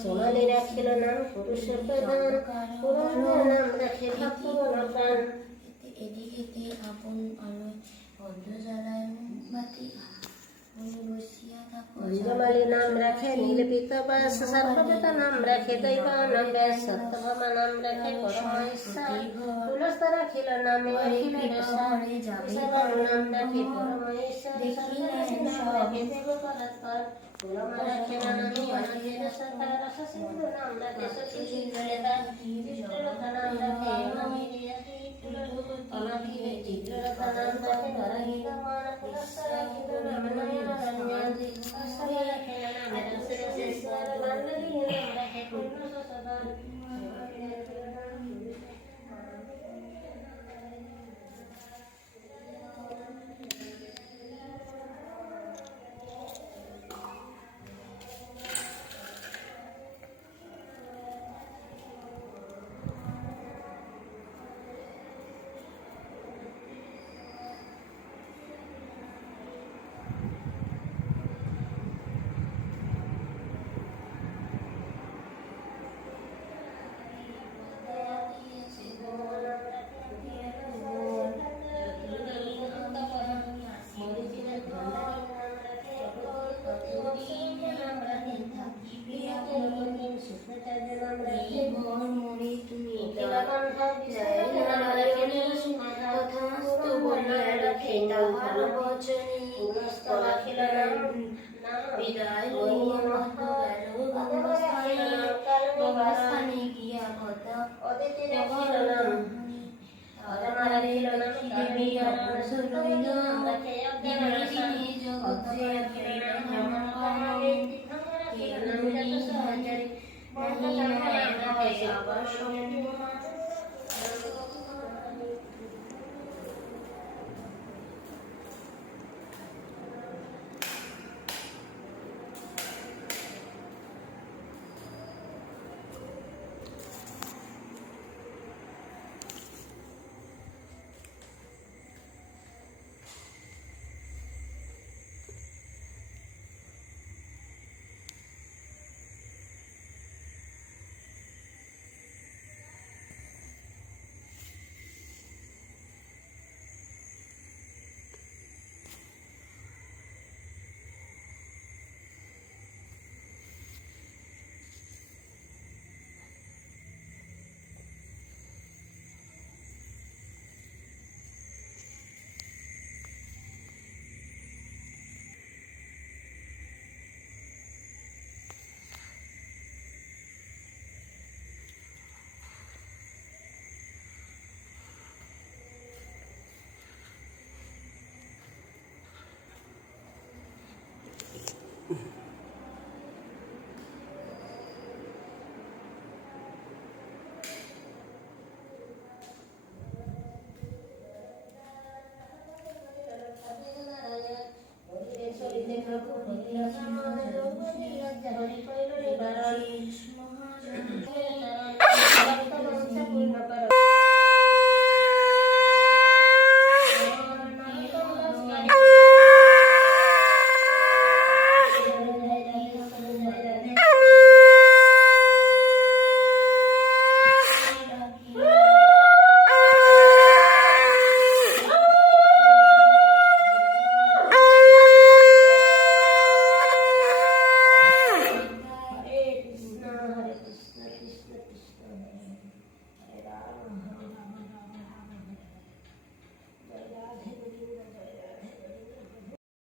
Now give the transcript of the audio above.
সোনালি রাখিল নাম পুরুষ প্রধান, পুরুষ নাম রাখে ভক্ত প্রাণ। এদিকে আপন আলোয় ভদ্র জ্বালায় মোমবাতি, অঞ্জমালি নাম রাখে নীলপিতবাস, সর্ববেদ নাম রাখে দৈব নাম ব্যাস, সত্যভামা নাম রাখে পরমেশ্বর, তুলস রাখিল নামে নাম রাখে পরমেশ্বর, রাখে দেব পরস্পর, তুলমা রাখে নামে অনন্তের সখা, রস সিন্ধু নাম রাখে সখী চিত্রলেখা, চিত্রলেখা নাম রাখে অনাথিরে চিত্রলেখা নাম রাখে ধরাহি গমন, পুরস্ত রাখিল নাম নয়ন